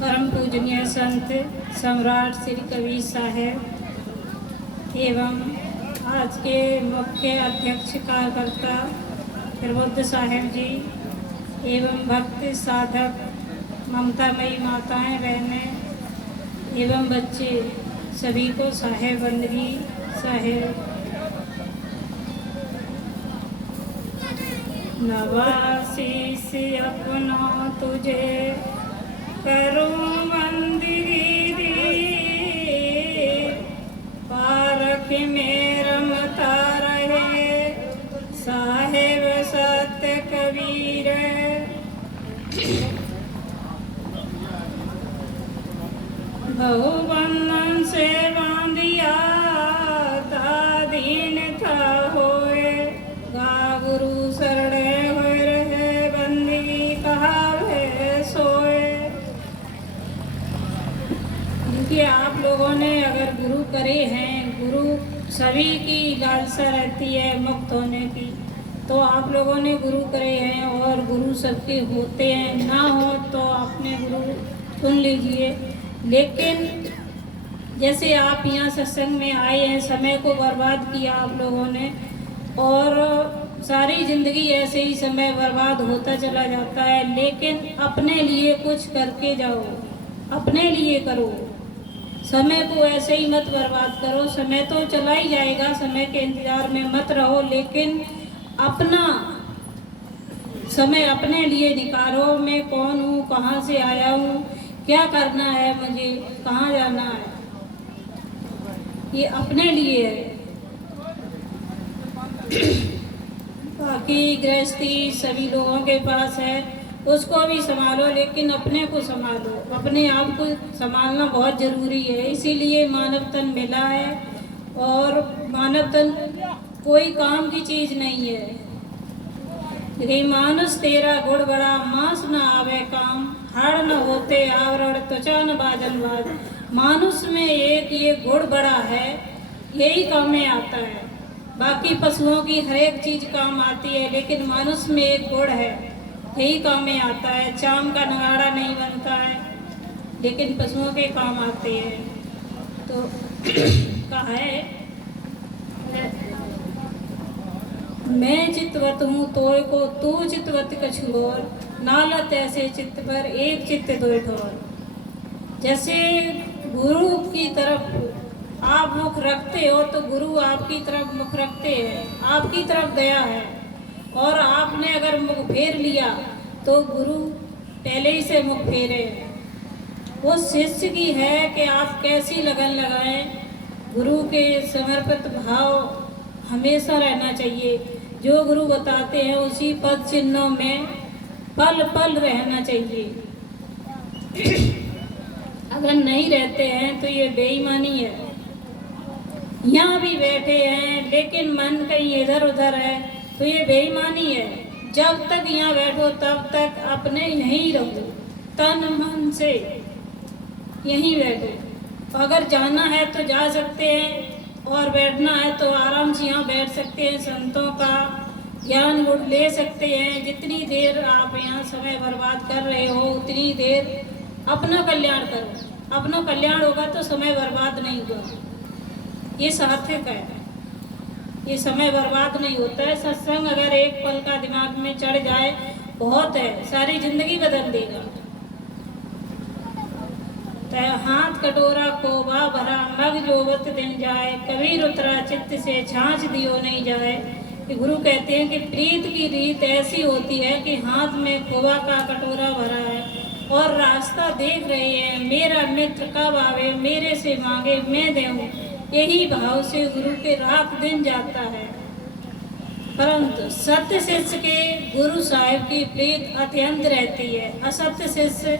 परम पूजनीय संत सम्राट श्री कबीर साहब एवं आज के मुख्य अध्यक्ष कार्यकर्ता प्रबुद्ध साहब जी एवं भक्त साधक ममतामयी माताएं बहनें एवं बच्चे सभी को साहेब बंदगी साहेब नवाशीष अपना तुझे करूं बंदगी दी पारख में रमता रहे साहेब सत्य कबीर बहुबंधन से बांधिया दीन था होए गा गुरु शरणे होए रहे बंदगी कहावे सोए। देखिए, आप लोगों ने अगर गुरु करे हैं, गुरु सभी की लालसा रहती है मुक्त होने की, तो आप लोगों ने गुरु करे हैं और गुरु सबके होते हैं। ना हो तो आपने गुरु चुन लीजिए। लेकिन जैसे आप यहाँ सत्संग में आए हैं, समय को बर्बाद किया आप लोगों ने और सारी ज़िंदगी ऐसे ही समय बर्बाद होता चला जाता है। लेकिन अपने लिए कुछ करके जाओ, अपने लिए करो। समय को ऐसे ही मत बर्बाद करो। समय तो चला ही जाएगा, समय के इंतज़ार में मत रहो, लेकिन अपना समय अपने लिए निकालो। मैं कौन हूँ, कहाँ से आया हूँ, क्या करना है मुझे, कहाँ जाना है, ये अपने लिए है। बाकी गृहस्थी सभी लोगों के पास है, उसको भी संभालो, लेकिन अपने को संभालो। अपने आप को संभालना बहुत ज़रूरी है। इसीलिए मानव तन मिला है और मानव तन कोई काम की चीज़ नहीं है। रे मानुष तेरा गुड़ बड़ा मांस न आवे काम हाड़ न होते आवरण त्वचा न बाजन बाज। मानुष में एक ये गुड़ बड़ा है, यही काम में आता है। बाकी पशुओं की हर एक चीज़ काम आती है, लेकिन मानुष में एक गुड़ है, यही काम में आता है। चाम का नगाड़ा नहीं बनता है, लेकिन पशुओं के काम आते हैं। तो कहा है, मैं चितवत हूँ तोय को तू चितवत कछुओर नालत ऐसे चित्त पर एक चित्त दो ठोर। जैसे गुरु की तरफ आप मुख रखते हो तो गुरु आपकी तरफ मुख रखते हैं, आपकी तरफ दया है। और आपने अगर मुख फेर लिया तो गुरु पहले ही से मुख फेरे हैं। वो शिष्य की है कि आप कैसी लगन लगाएं। गुरु के समर्पित भाव हमेशा रहना चाहिए। जो गुरु बताते हैं उसी पद चिन्हों में पल पल रहना चाहिए। अगर नहीं रहते हैं तो ये बेईमानी है। यहाँ भी बैठे हैं लेकिन मन कहीं इधर उधर है, तो ये बेईमानी है। जब तक यहाँ बैठो तब तक अपने यहीं रहो, तन मन से यहीं बैठो। अगर जाना है तो जा सकते हैं और बैठना है तो आराम से यहाँ बैठ सकते हैं। संतों का ज्ञान ले सकते हैं। जितनी देर आप यहाँ समय बर्बाद कर रहे हो उतनी देर अपना कल्याण करो। अपना कल्याण होगा तो समय बर्बाद नहीं होगा। ये सार्थक है, ये समय बर्बाद नहीं होता है। सत्संग अगर एक पल का दिमाग में चढ़ जाए बहुत है, सारी जिंदगी बदल देगा। हाथ कटोरा कोबा भरा मग जोवत दिन जाए कबीर उतरा चित्त से छाछ दियो नहीं जाए। कि गुरु कहते हैं कि प्रीत की रीत ऐसी होती है कि हाथ में खोबा का कटोरा भरा है और रास्ता देख रहे हैं, मेरा मित्र कब आवे मेरे से मांगे मैं देऊं। यही भाव से गुरु के रात दिन जाता है। परंतु सत्य शिष्य के गुरु साहिब की प्रीत अत्यंत रहती है। असत्य शिष्य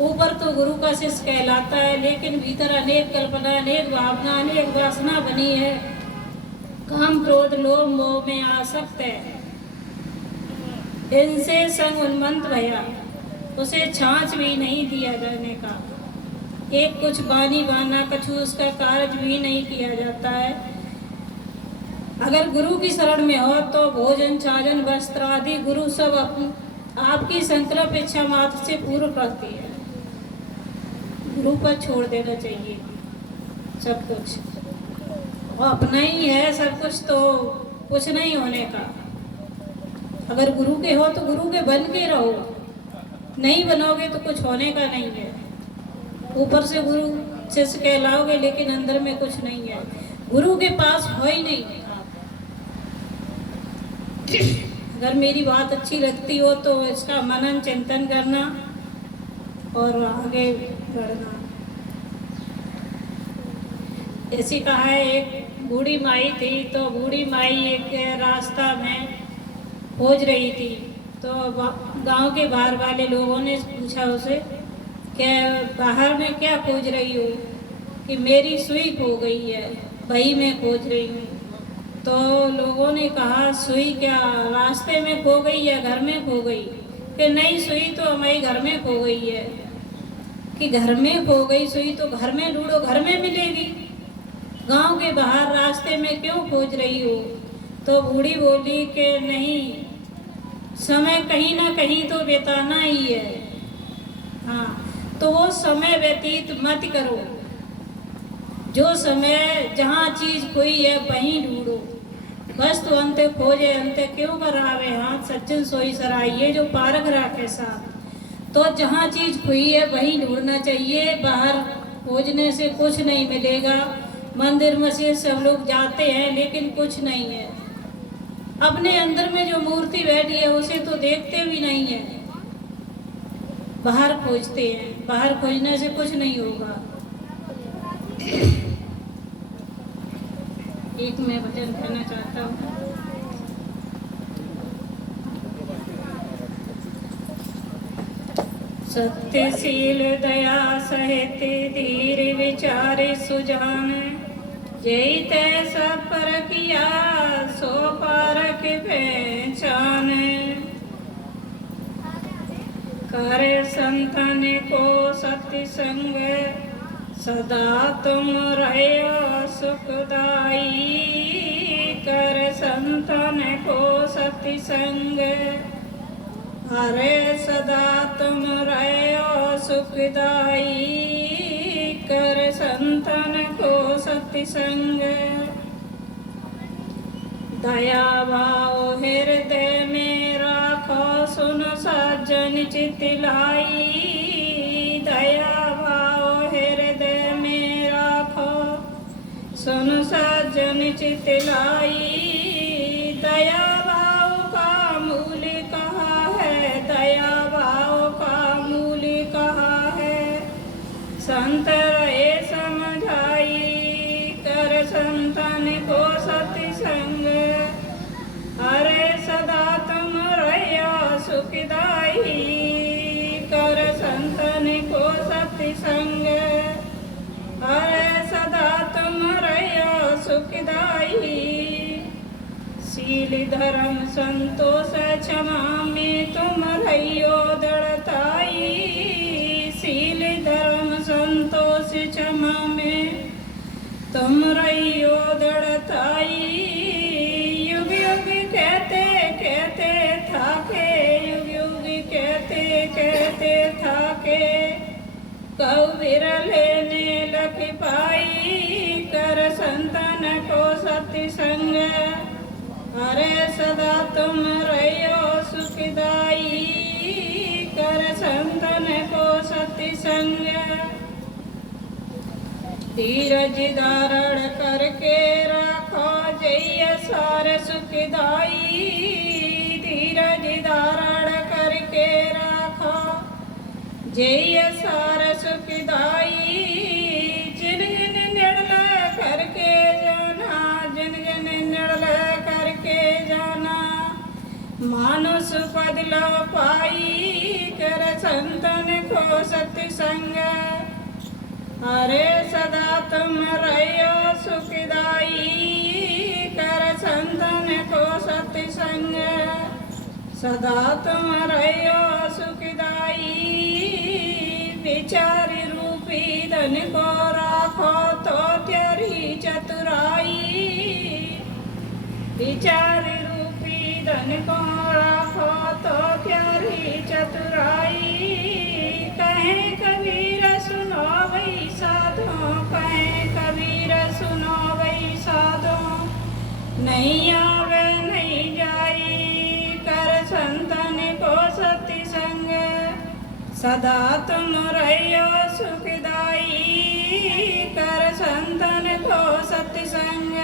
ऊपर तो गुरु का शिष्य कहलाता है, लेकिन भीतर अनेक कल्पना, अनेक भावना, अनेक वासना बनी है। काम क्रोध लोभ मोह में आसक्त है। इनसे संग उन्मत्त भया, उसे छाछ भी नहीं दिया जाने का। एक कुछ बानी बाना कछु उसका कार्य भी नहीं किया जाता है। अगर गुरु की शरण में हो तो भोजन छाजन वस्त्र आदि गुरु सब आपकी संकल्प इच्छा मात्र से पूर्ण करती है। गुरु पर छोड़ देना चाहिए सब कुछ, वो अपना ही है सब कुछ, तो कुछ नहीं होने का। अगर गुरु के हो तो गुरु के बन के रहो, नहीं बनोगे तो कुछ होने का नहीं है। ऊपर से गुरु शिष्य कहलाओगे लेकिन अंदर में कुछ नहीं है, गुरु के पास हो ही नहीं। अगर मेरी बात अच्छी लगती हो तो इसका मनन चिंतन करना और आगे बढ़ना। ऐसी कहा है, एक बूढ़ी माई थी, तो बूढ़ी माई एक रास्ता में खोज रही थी, तो गांव के बाहर वाले लोगों ने पूछा उसे कि बाहर में क्या खोज रही हो? कि मेरी सुई खो गई है, वही मैं खोज रही हूँ। तो लोगों ने कहा, सुई क्या रास्ते में खो गई या घर में खो गई? कि नहीं, सुई तो हमारे घर में खो गई है। कि घर में खो गई सुई तो घर में ढूंढो, घर में मिलेगी, गांव के बाहर रास्ते में क्यों खोज रही हो? तो बूढ़ी बोली कि नहीं, समय कहीं ना कहीं तो बिताना ही है। हाँ, तो वो समय व्यतीत मत करो, जो समय जहाँ चीज कोई है वहीं ढूंढो। बस तो अंत खोजे अंत क्यों करावे हाथ, सज्जन सोई सराय, ये जो पारक राखे साथ। तो जहाँ चीज कोई है वहीं ढूंढना चाहिए, बाहर खोजने से कुछ नहीं मिलेगा। मंदिर मस्जिद सब लोग जाते हैं लेकिन कुछ नहीं है। अपने अंदर में जो मूर्ति बैठी है उसे तो देखते भी नहीं है, बाहर खोजते हैं। बाहर खोजने से कुछ नहीं होगा। एक मैं भजन कहना चाहता हूँ। सत्यशील दया सहित धीर विचारे सुजान, जय तैसा पर किया सो पारक पहचान। कर संतन को सत्य संग, सदा तुम रहो सुखदाई। कर संतन को सत्य संग, अरे सदा तुम रहो सुखदाई। कर संतन को सत्य संग, दया भाव हृदय में राखो सुन सज्जन चित लाई। दया भाव हृदय में राखो सुन सज्जन चित लाई। दया भाव का मूल कहा है, दया भाव का मूल कहा है, संत रहे समझाई। कर संतन को सत्य संग, अरे सदा तुम रहो सुखदाई। कर संतन को सत्य संग, अरे सदा तुम रहो सुखदाई। शील धर्म संतोष क्षमा में तुम रहो दृढ़ताई। शील धर्म संतोष क्षमा में तुम रहो दृढ़ताई। युग युग कहते कहते थाके, युग युग कहते कहते थाके, कौ विरल ने लख पाई। कर संतन को सत्य संग, अरे सदा तुम रहो सुखदाई। कर संतन को सत्य संग, धीरज धारण करके राखो जय सार सुखदाई। धीरज धारण करके राखो जय सार सुखदाई। जिन जिन निर्णय करके जाना, जिन जिन निर्णय करके जाना, मानुष पद लो पाई। कर संतन को सत्य संग, अरे सदा तुम रहो सुखदाई। कर संतन को सत्य संग, सदा तुम रहो सुखदाई। विचार रूपी धन को राखो तो तेरी चतुराई। विचार रूपी धन को राखो तो प्यारी चतुराई। कहें कबीर सुनो वही साधो, कहें कबीर सुनो वही साधो। नहीं आवे नहीं जाई कर संतन को सती संग। सदा तुम रहियो सुखदाई कर संतन को सती संग।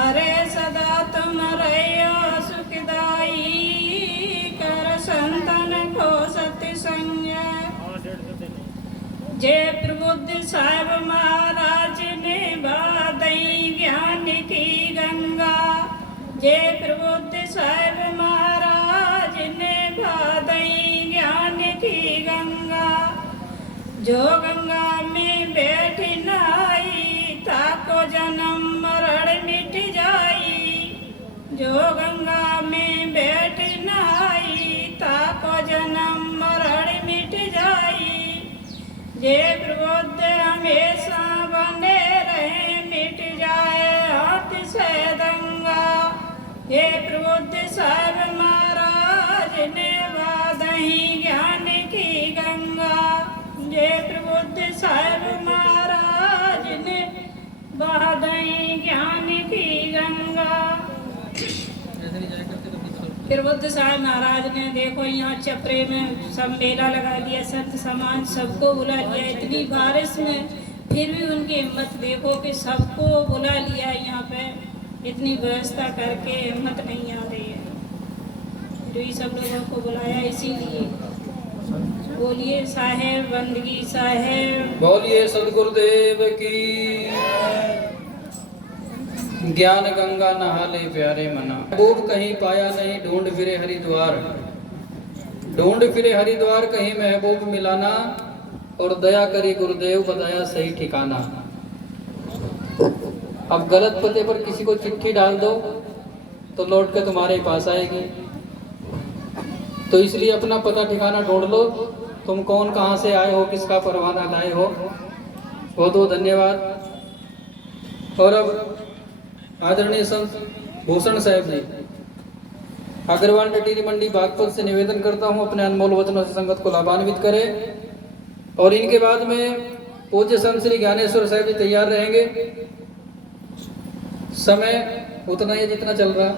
अरे सदा तुम रहियो सुखदाई कर संतन को सती संग। जय प्रबुद्ध साहिब महाराज ने बादई ज्ञान की गंगा। जय प्रबुद्ध साहिब महाराज ने बादई ज्ञान की गंगा। जो गंगा में बैठ नाई ताको जन्म मरण मिट जाई। जो गंगा में बैठ नाई ताको जन्म मरण मिट जाई। जे प्रबुद्ध हमेशा बने रहे मिट जाए हाथ से दंगा। ये प्रबुद्ध साहिब महाराज ने बादही ज्ञान की गंगा। ये प्रबुद्ध साहिब महाराज ने बादही ज्ञान की गंगा। प्रबुद्ध साहिब महाराज ने देखो यहाँ चपरे में सब मेला लगा दिया, संत समाज सबको बुला लिया। इतनी बारिश में फिर भी उनकी हिम्मत देखो कि सबको बुला लिया यहाँ पे, इतनी व्यवस्था करके हिम्मत नहीं आ रही है। जो ही सब लोगों को बुलाया इसीलिए। बोलिए साहेब बंदगी साहेब, बोलिए सदगुरुदेव की। ज्ञान गंगा नहा ले प्यारे मना। महबूब कहीं पाया नहीं ढूंढ फिरे हरिद्वार। ढूंढ फिरे हरिद्वार कहीं महबूब मिलाना। और दया करी गुरुदेव बताया सही ठिकाना। अब गलत पते पर किसी को चिट्ठी डाल दो तो लौट के तुम्हारे पास आएगी। तो इसलिए अपना पता ठिकाना ढूंढ लो। तुम कौन कहाँ से आए हो, किसका परवाना लाए हो। बहुत बहुत धन्यवाद। और अब आदरणीय संत भूषण साहब जी, अग्रवाल टिटी मंडी बागपत से निवेदन करता हूं अपने अनमोल वचनों से संगत को लाभान्वित करें। और इनके बाद में पूज्य संत श्री ज्ञानेश्वर साहब जी तैयार रहेंगे। समय उतना ही जितना चल रहा।